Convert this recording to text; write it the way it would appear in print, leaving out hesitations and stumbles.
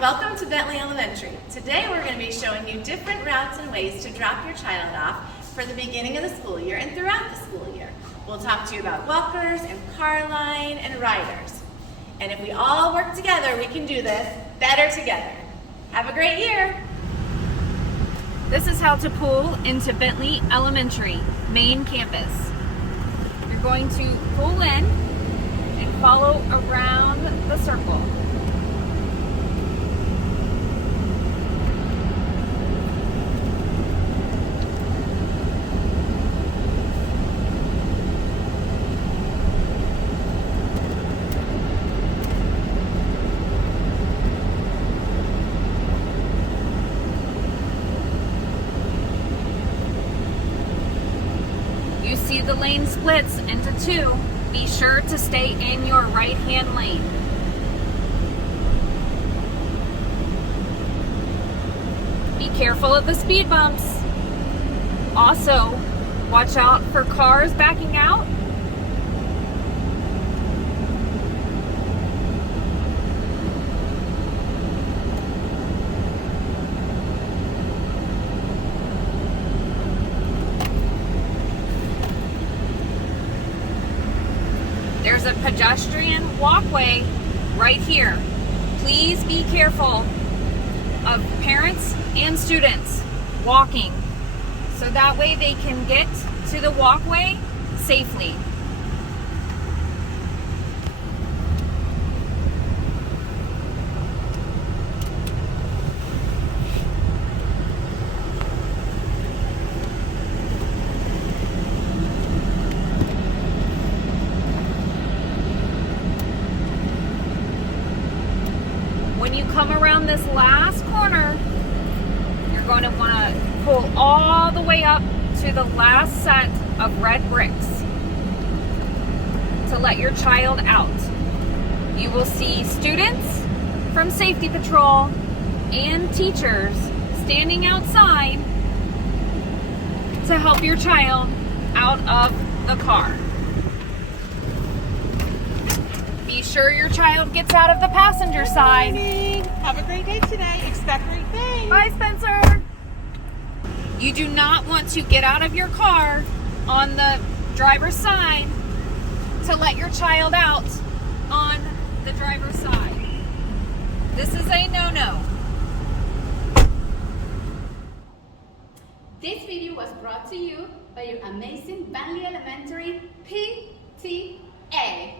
Welcome to Bentley Elementary. Today we're going to be showing you different routes and ways to drop your child off for the beginning of the school year and throughout the school year. We'll talk to you about walkers and car line and riders. And if we all work together, we can do this better together. Have a great year! This is how to pull into Bentley Elementary main campus. You're going to pull in and follow around the circle. You see the lane splits into two. Be sure to stay in your right-hand lane. Be careful of the speed bumps. Also, watch out for cars backing out. There's a pedestrian walkway right here. Please be careful of parents and students walking so that way they can get to the walkway safely. When you come around this last corner, you're going to want to pull all the way up to the last set of red bricks to let your child out. You will see students from Safety Patrol and teachers standing outside to help your child out of the car. Be sure your child gets out of the passenger side. Have a great day today. Expect great things. Bye, Spencer. You do not want to get out of your car on the driver's side to let your child out on the driver's side. This is a no-no. This video was brought to you by your amazing Bentley Elementary PTA.